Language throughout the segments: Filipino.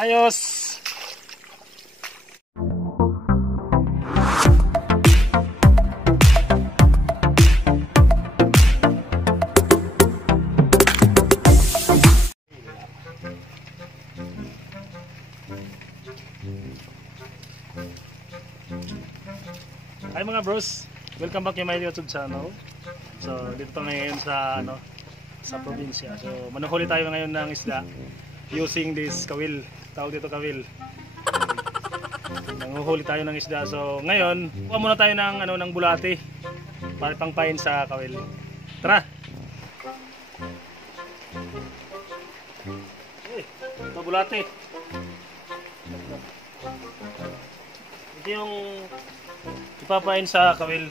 Ayos! Hi mga bros! Welcome back to my YouTube channel. So dito pa ngayon sa sa probinsya. So manuhuli tayo ngayon ng isda using this kawil. Tawag dito kawil. Nanguhuli tayo ng isda. So ngayon, kuha muna tayo ng ng bulati para pangpain sa kawil. Tara. Ito bulati. Ito yung ipapain sa kawil.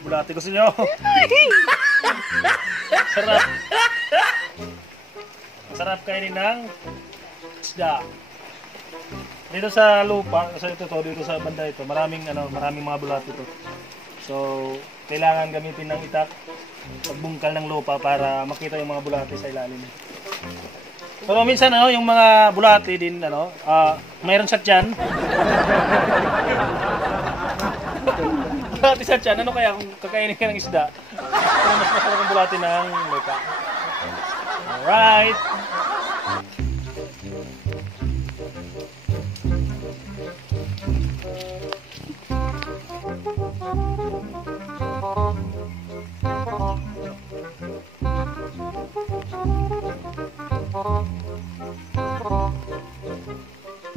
Bulati, gusto nyo? Sarap. Masarap kainin ng isda. Dito sa lupa, dito sa banda ito, maraming mga bulati ito. So, kailangan gamitin ng itak, pagbungkal ng lupa para makita yung mga bulati sa ilalim. Pero minsan yung mga bulati din mayroon sa tiyan. Bulati sa tiyan, ano kaya kung kakainin ka ng isda? Pero mas masarap ang bulati ng lupa. Alright.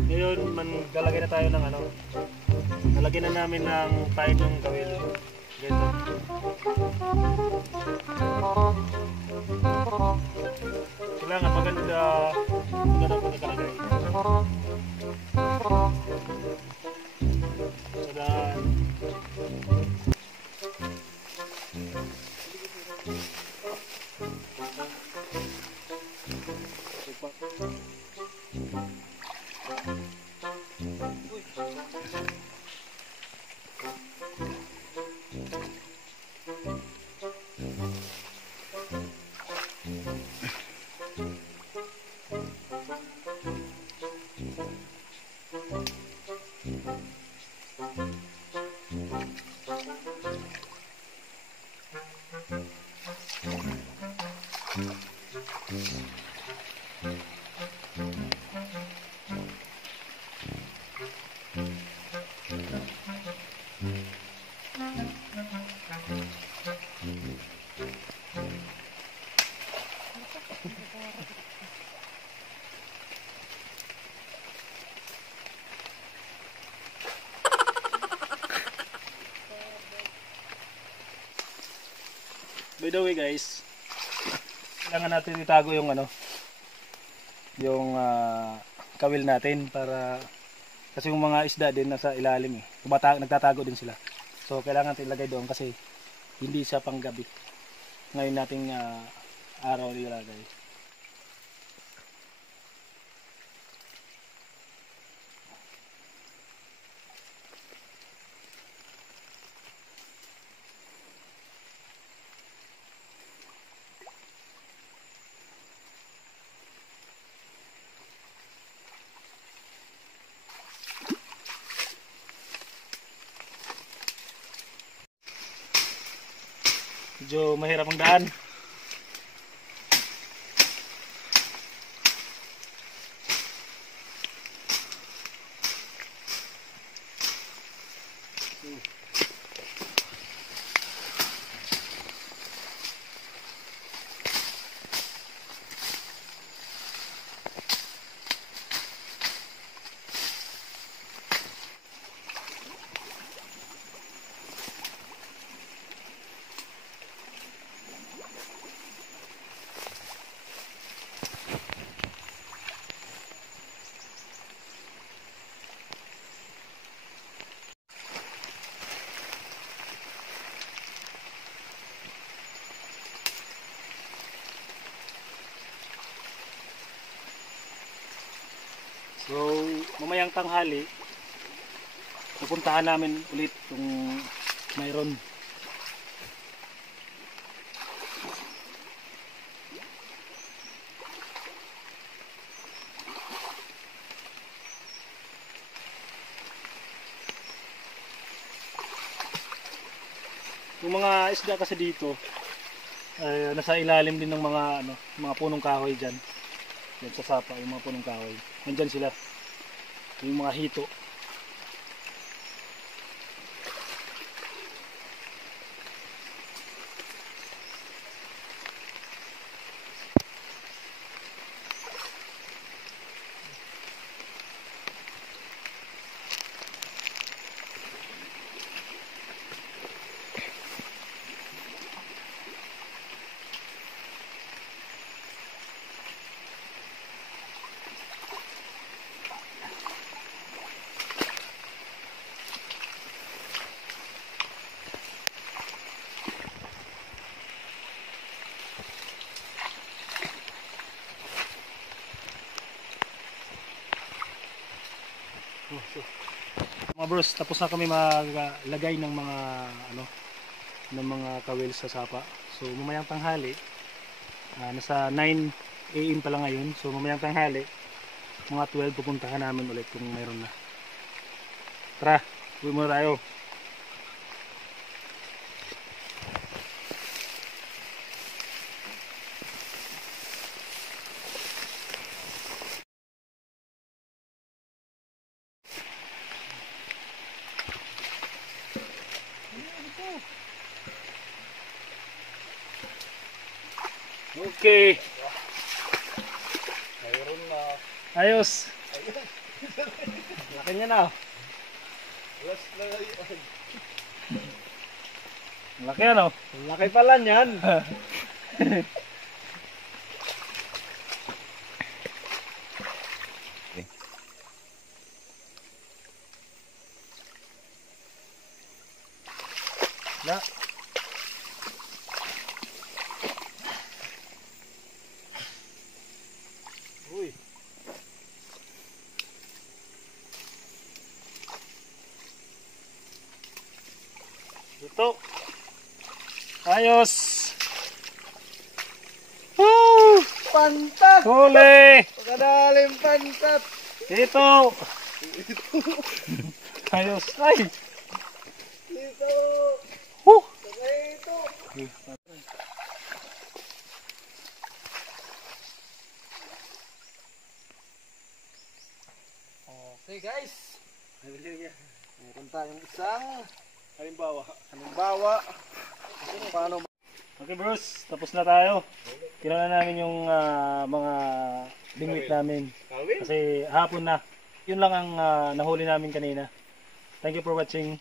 Ngayon, maglalagay na tayo ng lalagyan na namin ng pain yung kawil. Ganito. Kailangan maganda po nakalagay. Sadan. By the way guys, kailangan natin itago yung kawil natin para kasi yung mga isda din nasa ilalim nagtatago din sila. So kailangan natin ilagay doon kasi hindi siya panggabi. Ngayon nating araw ilagay. Medyo mahirap ang daan. So, mamayang tanghali, pupuntahan namin ulit kung mayroon. Yung mga isda kasi dito, ay nasa ilalim din ng mga mga punong kahoy diyan. Yan sa sapa, yung mga punong kahoy. Nandiyan sila. Yung mga hito. Mga bros, tapos na kami maglagay ng mga ng mga kawil sa sapa. So mamayang tanghali, nasa 9 AM pa lang ngayon. So mamayang tanghali, mga 12 pupuntahan namin ulit kung mayroon na. Tara, uwi muna tayo. Okay. Mayroon na. Ayos. Laki niya na. Last na ngayon. Laki ano? Laki pala niyan. Na. Uy. Dito. Ayos. Woo! Pantat! Huli! Pagkadalim pantat! Dito. Ayos. Ay. Dito! Woo! Dito! Okay guys. Meron tayong isang Halimbawa. paano Okay bros, tapos na tayo. Kinuha na namin yung mga limit namin. Kasi hapon na. Yun lang ang nahuli namin kanina. Thank you for watching.